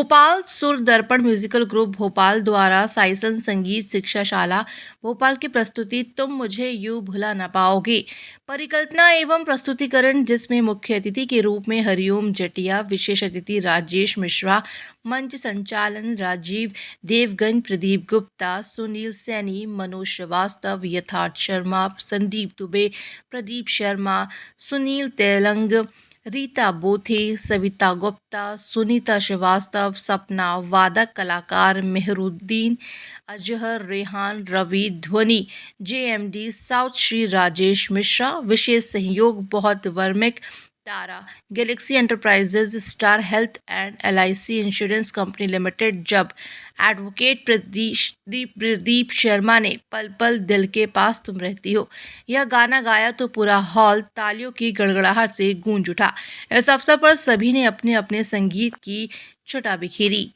भोपाल सुर दर्पण musical group Bhopal द्वारा साइसन संगीत शिक्षाशाला भोपाल की प्रस्तुति तुम मुझे यूं भुला न पाओगे परिकल्पना एवं प्रस्तुतिकरण, जिसमें मुख्य अतिथि के रूप में हरिओम जटिया, विशेष अतिथि राजेश मिश्रा, मंच संचालन राजीव देवगन, प्रदीप गुप्ता, सुनील सैनी, मनोज श्रीवास्तव, यथार्थ शर्मा, संदीप दुबे, प्रदीप शर्मा, सुनील तेलंग, रीता बोथे, सविता गुप्ता, सुनीता श्रीवास्तव, सपना, वादक कलाकार मेहरुद्दीन, अजहर, रेहान, रवि, ध्वनि जेएमडी साउथ, श्री राजेश मिश्रा, विशेष सहयोग बहुत वर्मिक, Tara Galaxy Enterprises, Star Health and LIC insurance company limited. जब एडवोकेट प्रदीप शर्मा ने पल पल दिल के पास तुम रहती हो यह गाना गाया तो पूरा हॉल तालियों की गड़गड़ाहट से गूंज उठा। इस अवसर पर सभी ने अपने अपने संगीत की छटा बिखेरी।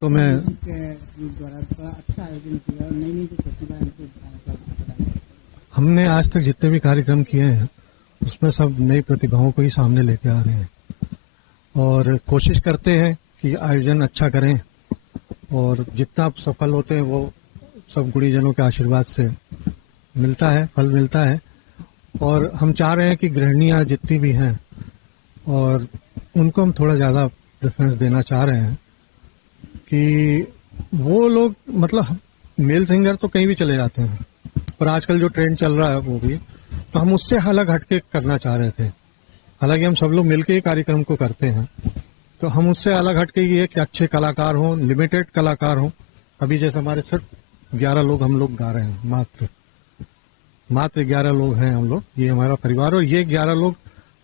तो मैं द्वारा बड़ा अच्छा आयोजन किया और नई नई जो प्रतिभा है हमने आज तक जितने भी कार्यक्रम किए हैं उसमें सब नई प्रतिभाओं को ही सामने लेके आ रहे हैं और कोशिश करते हैं कि आयोजन अच्छा करें और जितना सफल होते हैं वो सब गुणीजनों के आशीर्वाद से मिलता है, फल मिलता है। और हम चाह रहे हैं कि गृहिणियां जितनी भी हैं और उनको हम थोड़ा ज़्यादा प्रेफरेंस देना चाह रहे हैं कि वो लोग, मतलब मेल सिंगर तो कहीं भी चले जाते हैं पर आजकल जो ट्रेंड चल रहा है वो भी, तो हम उससे अलग हटके करना चाह रहे थे। हालांकि हम सब लोग मिलके ही कार्यक्रम को करते हैं, तो हम उससे अलग हटके ये कि अच्छे कलाकार हों, लिमिटेड कलाकार हों। अभी जैसे हमारे सिर्फ 11 लोग हम लोग गा रहे हैं, मात्र 11 लोग हैं हम लोग, ये हमारा परिवार। और ये 11 लोग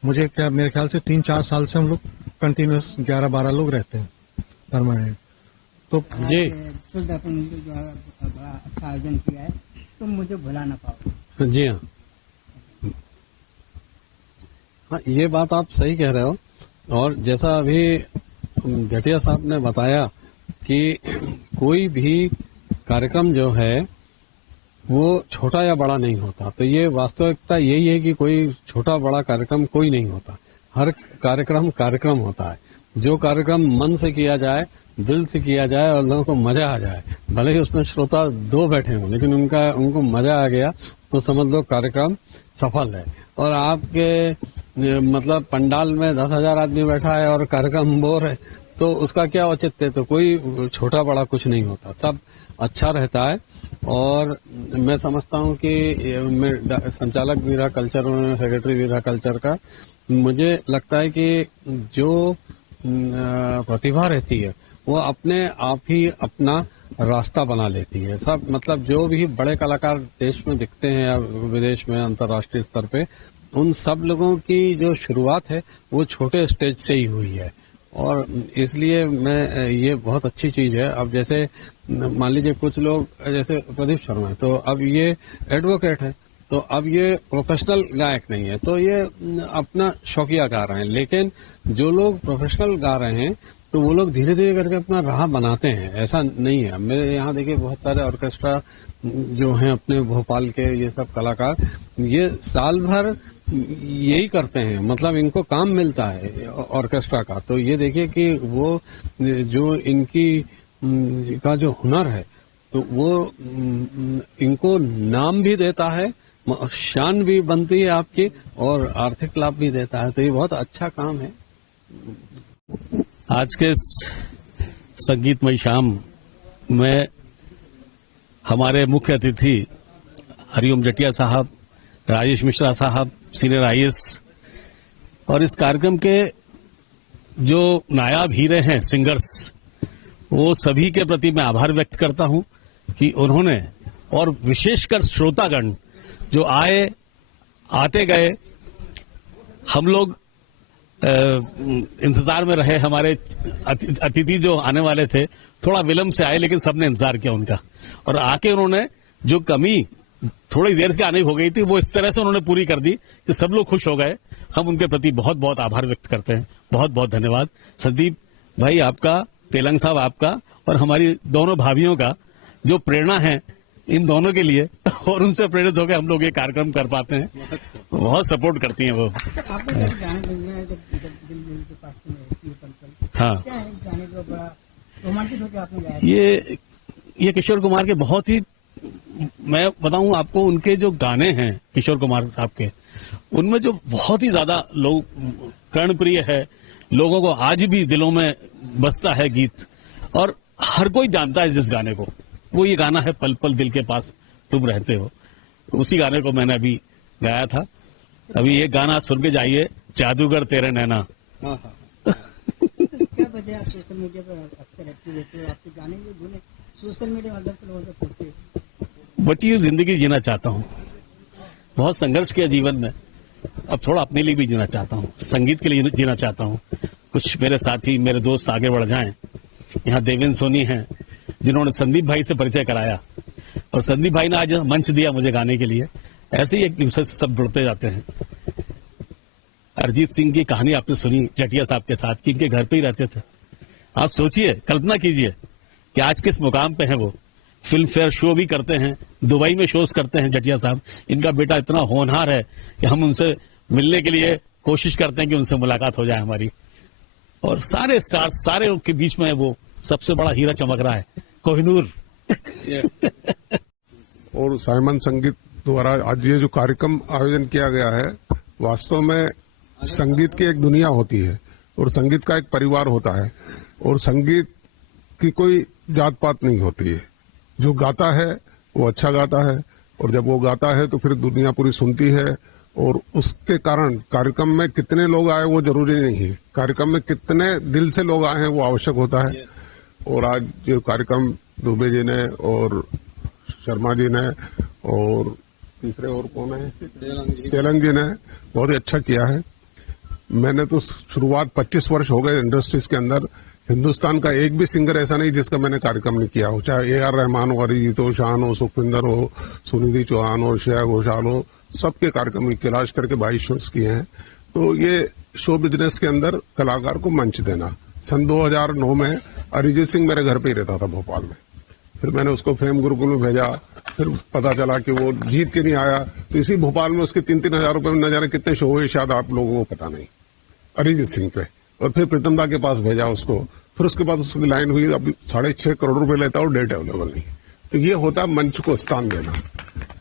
मेरे ख्याल से 3-4 साल से हम लोग कंटिन्यूस 11-12 लोग रहते हैं परमानेंट। तो जी बड़ा अच्छा आयोजन किया है, तुम मुझे भुला ना पाओ। जी हाँ, ये बात आप सही कह रहे हो। और जैसा अभी जटिया साहब ने बताया कि कोई भी कार्यक्रम जो है वो छोटा या बड़ा नहीं होता, तो ये वास्तविकता यही है कि कोई छोटा बड़ा कार्यक्रम कोई नहीं होता। हर कार्यक्रम होता है। जो कार्यक्रम मन से किया जाए, दिल से किया जाए और लोगों को मजा आ जाए, भले ही उसमें श्रोता 2 बैठे हों लेकिन उनको मजा आ गया तो समझ लो कार्यक्रम सफल है। और आपके मतलब पंडाल में 10,000 आदमी बैठा है और कार्यक्रम बोर है तो उसका क्या औचित्य है। तो कोई छोटा बड़ा कुछ नहीं होता, सब अच्छा रहता है। और मैं समझता हूँ कि मैं संचालक भी रहा कल्चर में, सेक्रेटरी भी रहा कल्चर का। मुझे लगता है कि जो प्रतिभा रहती है वो अपने आप ही अपना रास्ता बना लेती है। सब मतलब जो भी बड़े कलाकार देश में दिखते हैं या विदेश में अंतर्राष्ट्रीय स्तर पे, उन सब लोगों की जो शुरुआत है वो छोटे स्टेज से ही हुई है। और इसलिए मैं ये बहुत अच्छी चीज है। अब जैसे मान लीजिए कुछ लोग जैसे प्रदीप शर्मा है तो अब ये एडवोकेट है, तो अब ये प्रोफेशनल गायक नहीं है, तो ये अपना शौकिया गा रहे हैं। लेकिन जो लोग प्रोफेशनल गा रहे हैं तो वो लोग धीरे धीरे करके अपना राह बनाते हैं, ऐसा नहीं है। मेरे यहाँ देखिए बहुत सारे ऑर्केस्ट्रा जो हैं अपने भोपाल के, ये सब कलाकार ये साल भर यही करते हैं, मतलब इनको काम मिलता है ऑर्केस्ट्रा का। तो ये देखिए कि वो जो इनकी का जो हुनर है तो वो इनको नाम भी देता है, शान भी बनती है आपकी और आर्थिक लाभ भी देता है। तो ये बहुत अच्छा काम है। आज के इस संगीतमय शाम में हमारे मुख्य अतिथि हरिओम जटिया साहब, राजेश मिश्रा साहब, सीनियर आईएएस, और इस कार्यक्रम के जो नायाब हीरे हैं सिंगर्स, वो सभी के प्रति मैं आभार व्यक्त करता हूं कि उन्होंने, और विशेषकर श्रोतागण जो आते गए, हम लोग इंतजार में रहे हमारे अतिथि जो आने वाले थे, थोड़ा विलंब से आए लेकिन सबने इंतजार किया उनका, और आके उन्होंने जो कमी थोड़ी देर से आने हो गई थी वो इस तरह से उन्होंने पूरी कर दी कि सब लोग खुश हो गए। हम उनके प्रति बहुत बहुत आभार व्यक्त करते हैं। बहुत बहुत धन्यवाद संदीप भाई आपका, तेलंग साहब आपका, और हमारी दोनों भाभियों का जो प्रेरणा है इन दोनों के लिए, और उनसे प्रेरित होकर हम लोग ये कार्यक्रम कर पाते हैं। बहुत सपोर्ट करती हैं वो। सर आपको जब गाने गुनगुनाए जब दिल के पास में रहती है पल पल, हाँ, क्या है इस गाने को बड़ा रोमांटिक होकर आपने गाया? ये किशोर कुमार के बहुत ही, मैं बताऊं आपको, उनके जो गाने हैं किशोर कुमार साहब के, उनमें जो बहुत ही ज्यादा लोग कर्णप्रिय है, लोगों को आज भी दिलों में बसता है गीत, और हर कोई जानता है जिस गाने को, वो ये गाना है पल पल दिल के पास तुम रहते हो। उसी गाने को मैंने अभी गाया था। अभी ये गाना सुन के जाइए, जादूगर तेरे नैना। क्या वजह आप सोशल मीडिया पर अक्सर एक्टिव रहते हो? आपके गाने भी धुने सोशल मीडिया माध्यम से लोगों तक पहुंचते हैं। बची हुई जिंदगी जीना चाहता हूँ। बहुत संघर्ष किया जीवन में, अब थोड़ा अपने लिए भी जीना चाहता हूँ, संगीत के लिए जीना चाहता हूँ। कुछ मेरे साथी, मेरे दोस्त आगे बढ़ जाएं। यहाँ देवेंद्र सोनी हैं जिन्होंने संदीप भाई से परिचय कराया, और संदीप भाई ने आज मंच दिया मुझे गाने के लिए। ऐसे ही एक दूसरे से सब जुड़ते जाते हैं। अरिजीत सिंह की कहानी आपने सुनी जटिया साहब के साथ, कि इनके घर पे ही रहते थे। आप सोचिए, कल्पना कीजिए कि आज किस मुकाम पे हैं वो। फिल्म फेयर शो भी करते हैं, दुबई में शोज करते हैं जटिया साहब। इनका बेटा इतना होनहार है कि हम उनसे मिलने के लिए कोशिश करते हैं कि उनसे मुलाकात हो जाए हमारी। और सारे स्टार्स, सारे के बीच में वो सबसे बड़ा हीरा चमक रहा है, कोहिनूर। और साइमन संगीत द्वारा आज ये जो कार्यक्रम आयोजन किया गया है, वास्तव में संगीत की एक दुनिया होती है और संगीत का एक परिवार होता है, और संगीत की कोई जात पात नहीं होती है। जो गाता है वो अच्छा गाता है, और जब वो गाता है तो फिर दुनिया पूरी सुनती है। और उसके कारण कार्यक्रम में कितने लोग आए वो जरूरी नहीं है, कार्यक्रम में कितने दिल से लोग आए हैं वो आवश्यक होता है। और आज जो कार्यक्रम दुबे जी ने और शर्मा जी ने और तीसरे और कौन है, तेलंग जी ने बहुत ही अच्छा किया है। मैंने तो शुरुआत 25 वर्ष हो गए इंडस्ट्रीज के अंदर, हिंदुस्तान का एक भी सिंगर ऐसा नहीं जिसका मैंने कार्यक्रम नहीं किया हो, चाहे ए आर रहमान हो, अरिजीत हो, शान हो, सुखविंदर हो, सुनिधि चौहान हो, श्रेया घोषाल हो, सबके कार्यक्रम की कैलाश करके 22 शोज किए हैं। तो ये शो बिजनेस के अंदर कलाकार को मंच देना। सन 2009 में अरिजीत सिंह मेरे घर पे ही रहता था भोपाल में, फिर मैंने उसको फेम गुरुकुल में भेजा, फिर पता चला कि वो जीत के नहीं आया, तो इसी भोपाल में उसके 3-3 हजार रुपए में न जाने कितने शो हुए, शायद आप लोगों को पता नहीं, अरिजीत सिंह पे। और फिर प्रीतम दा के पास भेजा उसको, फिर उसके बाद उसकी लाइन हुई, अभी 6.5 करोड़ रुपए लेता और डेट अवेलेबल नहीं। तो ये होता है मंच को स्थान देना।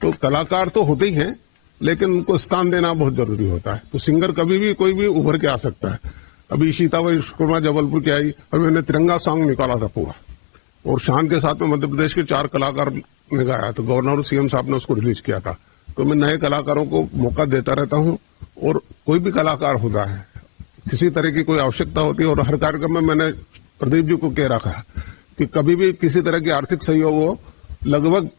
तो कलाकार तो होते ही हैं, लेकिन उनको स्थान देना बहुत जरूरी होता है। तो सिंगर कभी भी कोई भी उभर के आ सकता है। अभी सीता विश्वकर्मा जबलपुर की आई, अभी मैंने तिरंगा सॉन्ग निकाला था पूरा, और शान के साथ में मध्य प्रदेश के 4 कलाकार ने गाया, तो गवर्नर और सीएम साहब ने उसको रिलीज किया था। तो मैं नए कलाकारों को मौका देता रहता हूं, और कोई भी कलाकार होता है, किसी तरह की कोई आवश्यकता होती है, और हर कार्यक्रम में मैंने प्रदीप जी को कह रखा है कि कभी भी किसी तरह की आर्थिक सहयोग हो, लगभग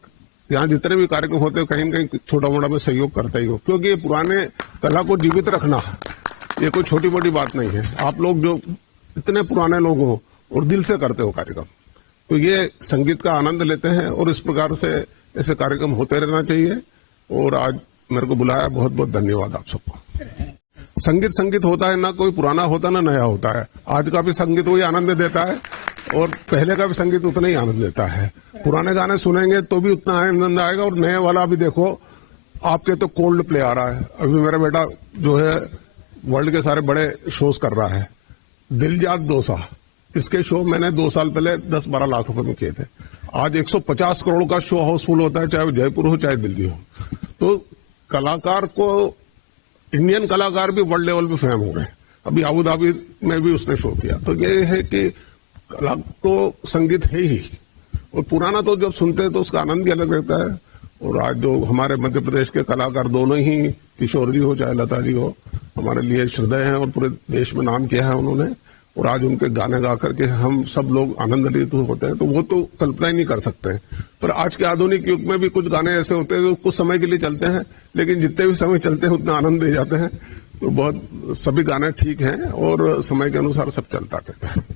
यहाँ जितने भी कार्यक्रम होते हैं कहीं न कहीं छोटा मोटा में सहयोग करता ही हो, क्योंकि ये पुराने कला को जीवित रखना ये कोई छोटी मोटी बात नहीं है। आप लोग जो इतने पुराने लोग हो और दिल से करते हो कार्यक्रम, तो ये संगीत का आनंद लेते हैं, और इस प्रकार से ऐसे कार्यक्रम होते रहना चाहिए। और आज मेरे को बुलाया, बहुत बहुत धन्यवाद आप सबको। संगीत होता है, ना कोई पुराना होता ना नया होता है। आज का भी संगीत वही आनंद देता है, और पहले का भी संगीत उतना ही आनंद देता है। पुराने गाने सुनेंगे तो भी उतना आनंद आएगा, और नए वाला भी देखो, आपके तो कोल्ड प्ले आ रहा है, अभी मेरा बेटा जो है वर्ल्ड के सारे बड़े शोज कर रहा है, दिलजात दोसा, इसके शो मैंने 2 साल पहले 10-12 लाख रुपए में किए थे। आज 150 करोड़ का शो हाउसफुल होता है, चाहे वो जयपुर हो चाहे दिल्ली हो। तो कलाकार को, इंडियन कलाकार भी वर्ल्ड लेवल पे फेम हो गए। अभी अबू धाबी में भी उसने शो किया। तो ये है कि कला तो संगीत है ही, और पुराना तो जब सुनते हैं तो उसका आनंद ही अलग रहता है। और आज जो हमारे मध्य प्रदेश के कलाकार दोनों ही, किशोर जी हो चाहे लता जी हो, हमारे लिए श्रद्धेय हैं, और पूरे देश में नाम किया है उन्होंने। और आज उनके गाने गा करके हम सब लोग आनंदित होते हैं, तो वो तो कल्पना ही नहीं कर सकते हैं। पर आज के आधुनिक युग में भी कुछ गाने ऐसे होते हैं जो कुछ समय के लिए चलते हैं, लेकिन जितने भी समय चलते हैं उतना आनंद दे जाते हैं। तो बहुत सभी गाने ठीक हैं और समय के अनुसार सब चलता रहता है।